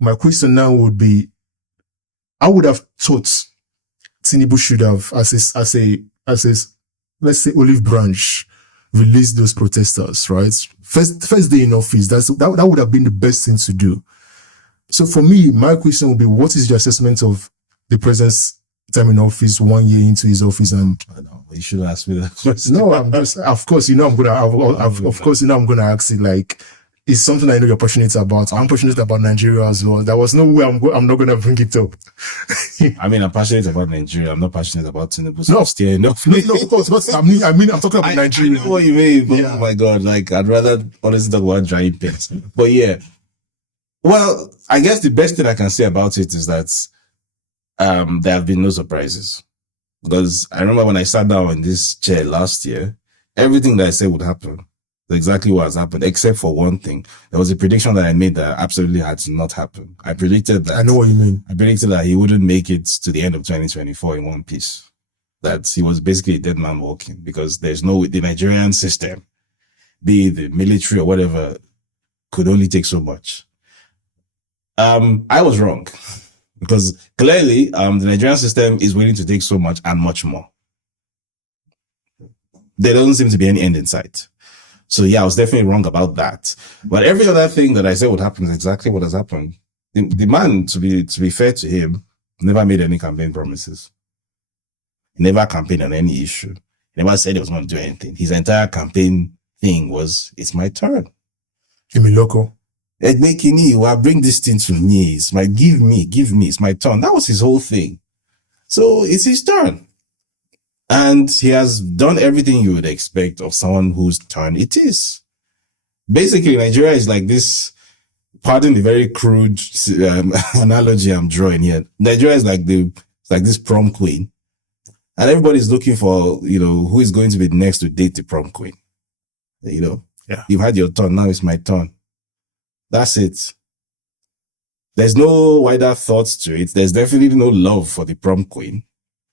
my question now would be, I would have thought Tinubu should have, as a let's say olive branch, release those protesters, right? First day in office, that would have been the best thing to do. So for me, my question would be, what is your assessment of the president's time in office, 1 year into his office? And you should ask me that question. No, of course, I'm gonna ask it. Like, it's something I know you're passionate about. I'm passionate about Nigeria as well. There was no way I'm not gonna bring it up. I mean, I'm passionate about Nigeria. I'm not passionate about Tinubu. So no, of course. But I mean, I'm talking about Nigeria. I know what you mean. But oh my God, like, I'd rather honestly talk about drying pins. But yeah, well, I guess the best thing I can say about it is that there have been no surprises. Because I remember when I sat down in this chair last year, everything that I said would happen, exactly what has happened, except for one thing. There was a prediction that I made that absolutely had to not happen. I predicted that. I know what you mean. I predicted that he wouldn't make it to the end of 2024 in one piece. That he was basically a dead man walking, because there's the Nigerian system, be it the military or whatever, could only take so much. I was wrong. Because clearly, the Nigerian system is willing to take so much and much more. There doesn't seem to be any end in sight. So yeah, I was definitely wrong about that. But every other thing that I said would happen is exactly what has happened. The man, to be fair to him, never made any campaign promises. He never campaigned on any issue. He never said he was going to do anything. His entire campaign thing was, it's my turn. Give me local. Bring this thing to me. Give me, it's my turn. That was his whole thing. So it's his turn. And he has done everything you would expect of someone whose turn it is. Basically, Nigeria is like this, pardon the very crude analogy I'm drawing here. Nigeria is like this prom queen. And everybody's looking for, who is going to be next to date the prom queen. Yeah. You've had your turn, now it's my turn. That's it. There's no wider thoughts to it. There's definitely no love for the prom queen,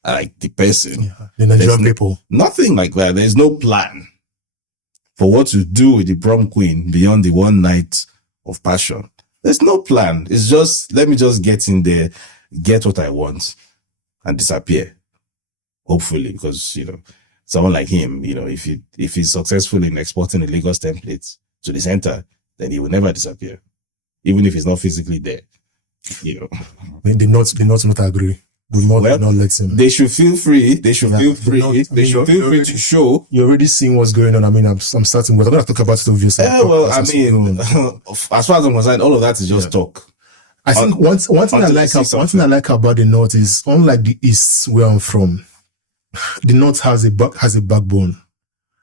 like the person. Yeah, the Nigerian people. Nothing like that. There's no plan for what to do with the prom queen beyond the one night of passion. There's no plan. It's just, let me just get in there, get what I want, and disappear. Hopefully, because, someone like him, if he's successful in exporting the Lagos templates to the center, then he will never disappear, even if he's not physically there. They not agree. Not let him. They should feel free. They should feel free. They should feel free to show. You're already seeing what's going on. I mean, I'm starting with. I'm going to talk about it obviously. Yeah, well, I mean, as far as I'm concerned, all of that is just talk. I think one thing I like about the North is, unlike the East where I'm from, the North has a backbone.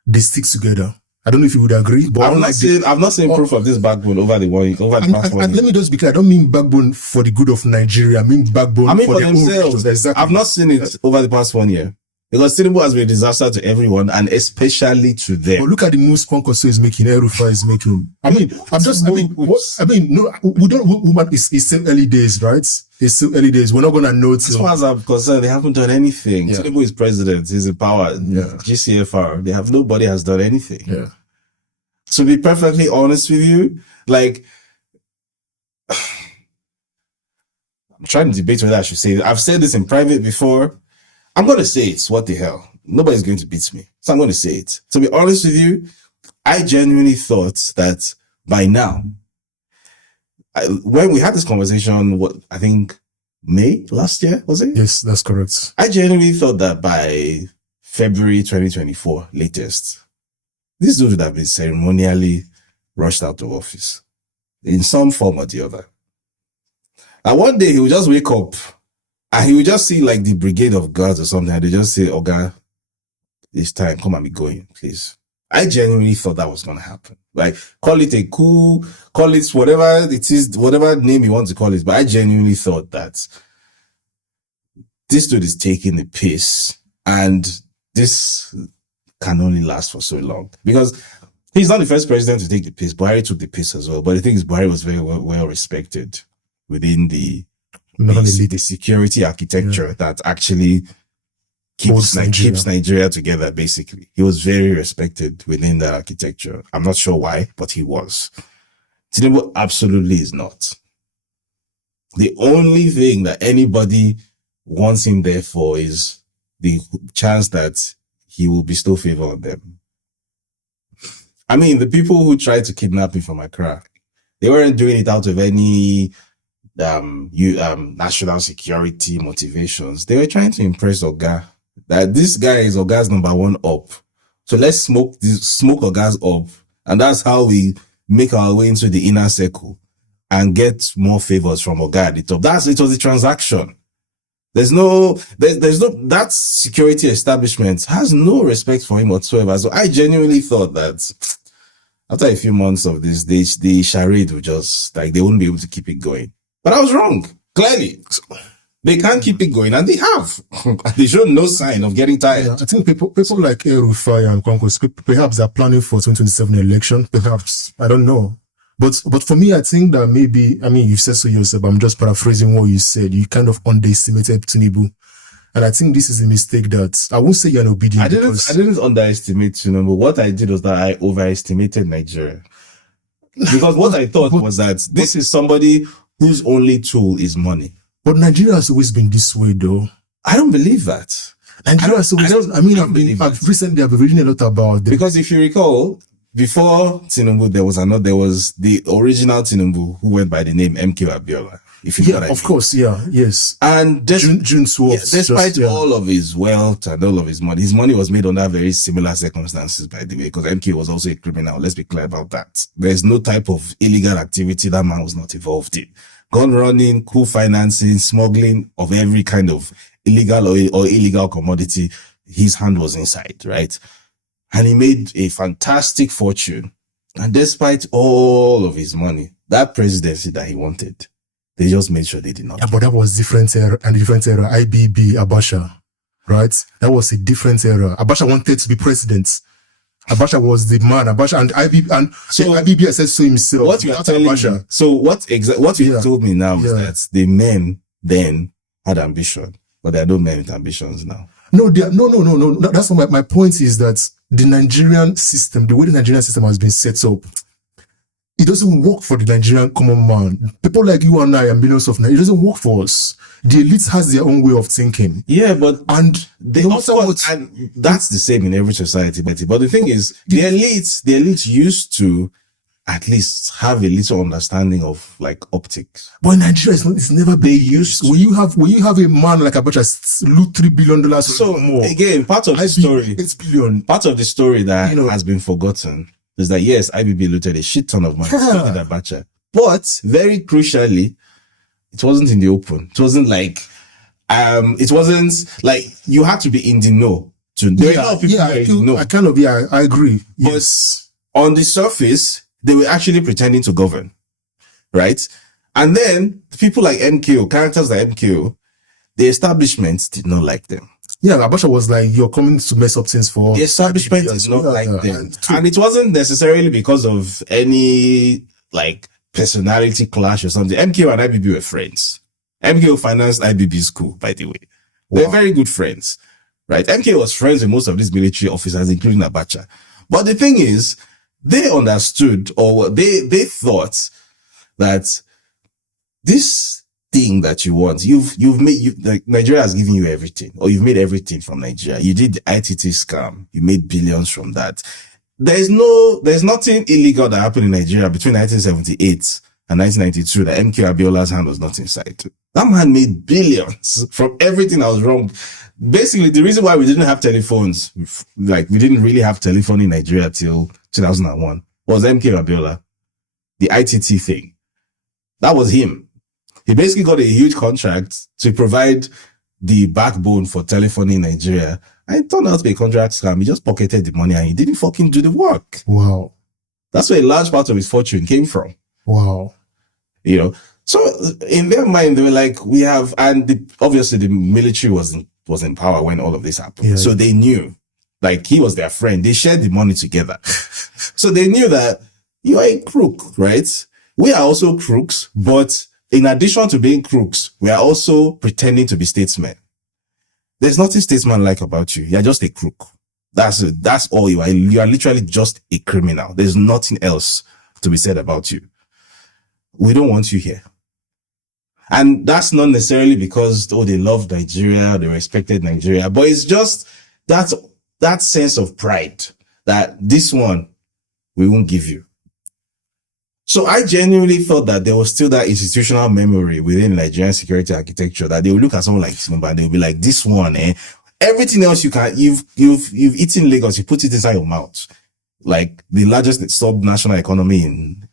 They stick together. I don't know if you would agree, but I've not seen proof of this backbone over the past 1 year. Let me just be clear. I don't mean backbone for the good of Nigeria. I mean backbone for themselves. Exactly. I've not seen it over the past 1 year. Because Tinubu has been a disaster to everyone, and especially to them. But look at the moves Kwankwasa is making, Erufa is making. It's still early days, right? It's still early days. We're not going to know. As far as I'm concerned, they haven't done anything. Yeah. Tinubu is president. He's in power. Yeah. GCFR. Nobody has done anything. Yeah. To be perfectly honest with you, like, I'm trying to debate whether I should say it. I've said this in private before. I'm going to say it. What the hell? Nobody's going to beat me. So I'm going to say it. To be honest with you, I genuinely thought that by now, when we had this conversation, I think May last year, was it? Yes, that's correct. I genuinely thought that by February 2024, latest, this dude would have been ceremonially rushed out of office in some form or the other. And one day he would just wake up and he would just see like the brigade of guards or something, and they just say, "Oga, it's time, come and be going, please." I genuinely thought that was going to happen. Like, call it a coup, call it whatever it is, whatever name you want to call it. But I genuinely thought that this dude is taking the piss, and this can only last for so long. Because he's not the first president to take the piss. Buhari took the piss as well. But the thing is, Buhari was very well respected within the security architecture that actually keeps Nigeria together, basically. He was very respected within that architecture. I'm not sure why, but he was. Tinubu absolutely is not. The only thing that anybody wants him there for is the chance that he will bestow favor on them. I mean, the people who tried to kidnap him from Accra, they weren't doing it out of any national security motivations. They were trying to impress Oga that this guy is Oga's number one up. So let's smoke Oga's up, and that's how we make our way into the inner circle and get more favors from Oga at the top. It was a transaction. That security establishment has no respect for him whatsoever. So I genuinely thought that after a few months of this, the charade would just, like, they wouldn't be able to keep it going. But I was wrong. Clearly, they can't keep it going, and they have. They showed no sign of getting tired. Yeah, I think people like Rufai and Kwankwas, perhaps they're planning for 2027 election. Perhaps, I don't know. But for me, I think that maybe, I mean, you said so yourself, I'm just paraphrasing what you said. You kind of underestimated Tinubu. And I think this is a mistake that, I won't say you're an obedient. I didn't underestimate Tinubu. What I did was that I overestimated Nigeria. Because what I thought was that this is somebody whose only tool is money. But Nigeria has always been this way, though. I don't believe that. Nigeria has always, recently I've been reading a lot about because if you recall, before Tinubu, there was the original Tinubu who went by the name MKO Abiola. If you know what I mean. Course, yes. And June 12th. Despite all of his wealth and all of his money was made under very similar circumstances, by the way, because MKO was also a criminal. Let's be clear about that. There's no type of illegal activity that man was not involved in. Gun running, coup financing, smuggling of every kind of illegal or illegal commodity, his hand was inside, right? And he made a fantastic fortune. And despite all of his money, that presidency that he wanted, they just made sure they did not. Yeah, but that was different era. IBB, Abacha, right? That was a different era. Abacha wanted to be president. Abacha was the man. Abacha and IBB said so himself. What you are telling me, so what you told me now is that the men then had ambition, but there are no men with ambitions now. No. That's not my point. Is that the Nigerian system, the way the Nigerian system has been set up, it doesn't work for the Nigerian common man. People like you and I and millions of Nigerians, it doesn't work for us. The elite has their own way of thinking. Yeah, but they also and that's the same in every society, Betty. But the thing is, the elite used to at least have a little understanding of like optics. But in Nigeria, it's never been used. Will you have a man like Abacha loot $3 billion? So more? Again, part of the story, 8 billion. Part of the story that has been forgotten is that yes, IBB looted a shit ton of money to Abacha, but very crucially, it wasn't in the open. It wasn't like you had to be in the know to know. I agree. Yes. But on the surface, they were actually pretending to govern, right? And then people like MKO, characters like MKO, the establishment did not like them. Yeah, Abacha was like, you're coming to mess up things for... The establishment did not like them. And it wasn't necessarily because of any, like, personality clash or something. MKO and IBB were friends. MKO financed IBB school, by the way. They're very good friends, right? MKO was friends with most of these military officers, including Abacha. But the thing is, they understood, or they thought that this thing that you want, like Nigeria has given you everything, or you've made everything from Nigeria. You did the ITT scam. You made billions from that. There's nothing illegal that happened in Nigeria between 1978 and 1992 that MKO Abiola's hand was not inside. That man made billions from everything that was wrong. Basically, the reason why we didn't have telephones, like we didn't really have telephone in Nigeria till 2001, was MKO Abiola. The ITT thing. That was him. He basically got a huge contract to provide the backbone for telephony in Nigeria. And it turned out to be a contract scam. He just pocketed the money and he didn't fucking do the work. Wow. That's where a large part of his fortune came from. Wow. So in their mind, they were like, obviously the military was in power when all of this happened. Yeah. So they knew, like, he was their friend. They shared the money together. So they knew that you're a crook, right? We are also crooks, but in addition to being crooks, we are also pretending to be statesmen. There's nothing statesman-like about you. You're just a crook. That's all you are. You are literally just a criminal. There's nothing else to be said about you. We don't want you here. And that's not necessarily because, they loved Nigeria, they respected Nigeria, but it's just that sense of pride that this one, we won't give you. So I genuinely thought that there was still that institutional memory within Nigerian security architecture that they would look at someone like Tinubu and they'll be like, this one, everything else you've eaten Lagos, you put it inside your mouth. Like the largest sub-national economy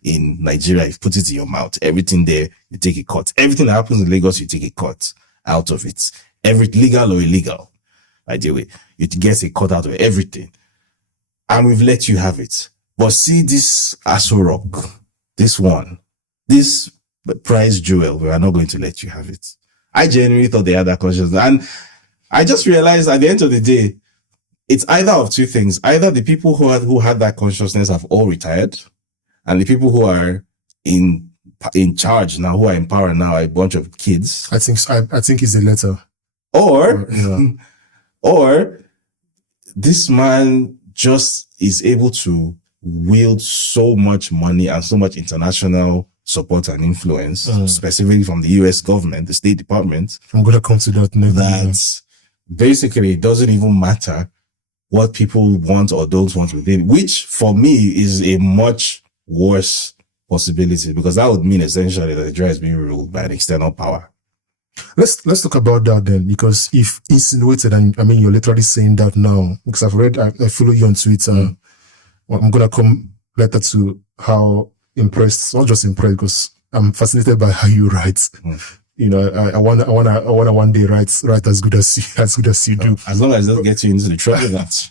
in Nigeria, you put it in your mouth. Everything there, you take a cut. Everything that happens in Lagos, you take a cut out of it. Legal or illegal, by the way, you get a cut out of everything. And we've let you have it. But see this Aso Rock, this prize jewel, we are not going to let you have it. I genuinely thought they had that consciousness. And I just realized at the end of the day, it's either of two things. Either the people who had that consciousness have all retired, and the people who are in charge now, who are in power now, are a bunch of kids. I think it's the latter. Or this man just is able to wield so much money and so much international support and influence, specifically from the US government, the State Department. I'm going to come to that next. That basically it doesn't even matter what people want or don't want within, which for me is a much worse possibility, because that would mean essentially that Nigeria is being ruled by an external power. Let's talk about that then, because if insinuated, and I mean, you're literally saying that now, because I follow you on Twitter. I'm going to come later to how impressed, not just impressed, because I'm fascinated by how you write. You know, I want to one day write as good as you do. As long as it doesn't get you into the trouble that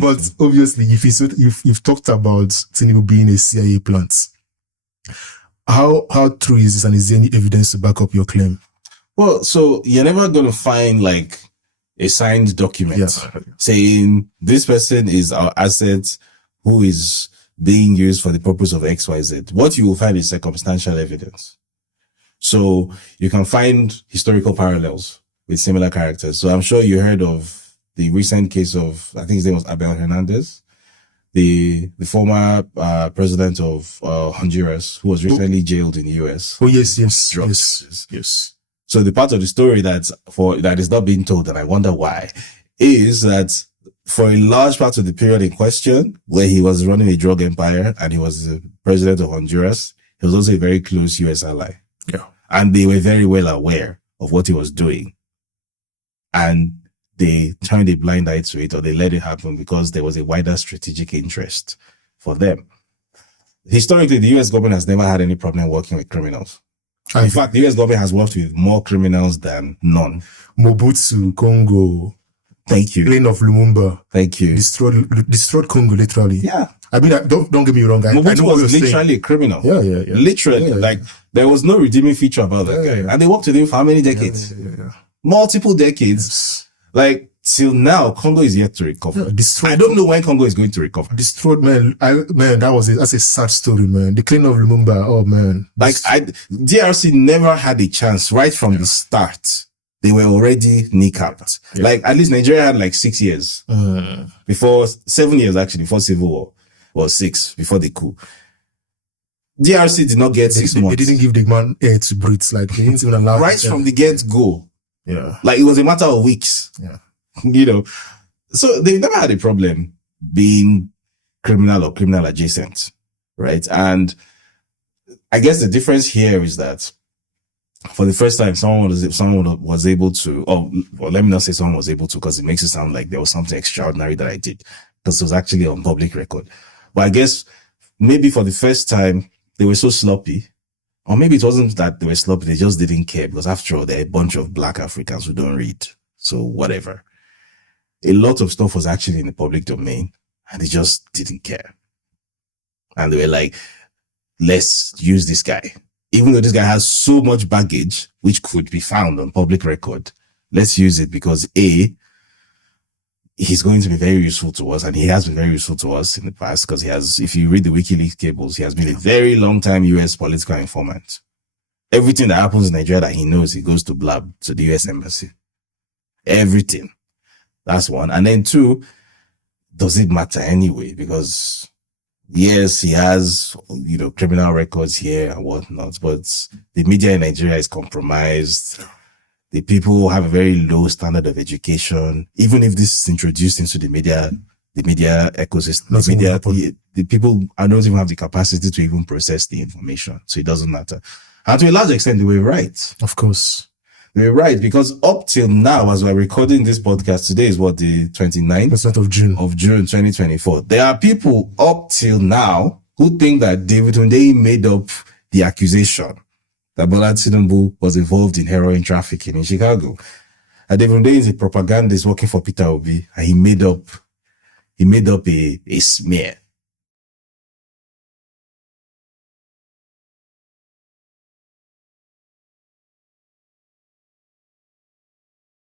but obviously, if you've talked about Tinubu being a CIA plant, how true is this, and is there any evidence to back up your claim? Well, so you're never going to find like a signed document saying this person is our asset who is being used for the purpose of XYZ. What you will find is circumstantial evidence. So you can find historical parallels with similar characters. So I'm sure you heard of the recent case of, I think his name was Abel Hernandez, the former president of Honduras, who was recently jailed in the US. Oh, yes. So the part of the story that is not being told, and I wonder why, is that for a large part of the period in question, where he was running a drug empire and he was the president of Honduras, he was also a very close US ally. Yeah. And they were very well aware of what he was doing. And they turned a blind eye to it, or they let it happen because there was a wider strategic interest for them. Historically, the US government has never had any problem working with criminals. In fact, the US government has worked with more criminals than none. Mobutu, Congo. Thank you. Reign of Lumumba. Thank you. Destroyed Congo, literally. Yeah. I mean, don't get me wrong. Mobutu was literally a criminal. Yeah. Literally. Like, there was no redeeming feature about that guy. And they worked with him for how many decades? Multiple decades. Yes. Like, till now, Congo is yet to recover. I don't know when Congo is going to recover. Destroyed, man. That's a sad story, man. The cleaning of Lumumba. Oh, man. Like, DRC never had a chance right from the start. They were already kneecapped. Yeah. Like, at least Nigeria had like 6 years. 7 years actually, before Civil War. Or 6, before the coup. DRC did not get 6 months. They didn't give the man air to breathe. Like, they didn't even allow right from the get-go. Yeah. Like, it was a matter of weeks. Yeah. You know. So, they've never had a problem being criminal or criminal adjacent. Right? And I guess the difference here is that for the first time, someone was able to, or let me not say someone was able to, because it makes it sound like there was something extraordinary that I did, because it was actually on public record. But I guess maybe for the first time, they were so sloppy, or maybe it wasn't that they were sloppy, they just didn't care, because after all, they're a bunch of black Africans who don't read. So whatever. A lot of stuff was actually in the public domain, and they just didn't care. And they were like, let's use this guy. Even though this guy has so much baggage, which could be found on public record, let's use it because A, he's going to be very useful to us, and he has been very useful to us in the past, because he has, if you read the WikiLeaks cables, he has been a very long time US political informant. Everything that happens in Nigeria that he knows, he goes to blab to the US embassy. Everything. That's one. And then two, does it matter anyway? Because Yes, he has, criminal records here and whatnot, but the media in Nigeria is compromised. The people have a very low standard of education. Even if this is introduced into the media ecosystem, the people don't even have the capacity to even process the information. So it doesn't matter. And to a large extent, they were right. Of course. They were right, because up till now, as we're recording this podcast, today is what, the 29th of June. Of June 2024. There are people up till now who think that David Hundeyin made up the accusation that Bola Tinubu was involved in heroin trafficking in Chicago. And David Hundeyin is a propagandist working for Peter Obi, and he made up a smear.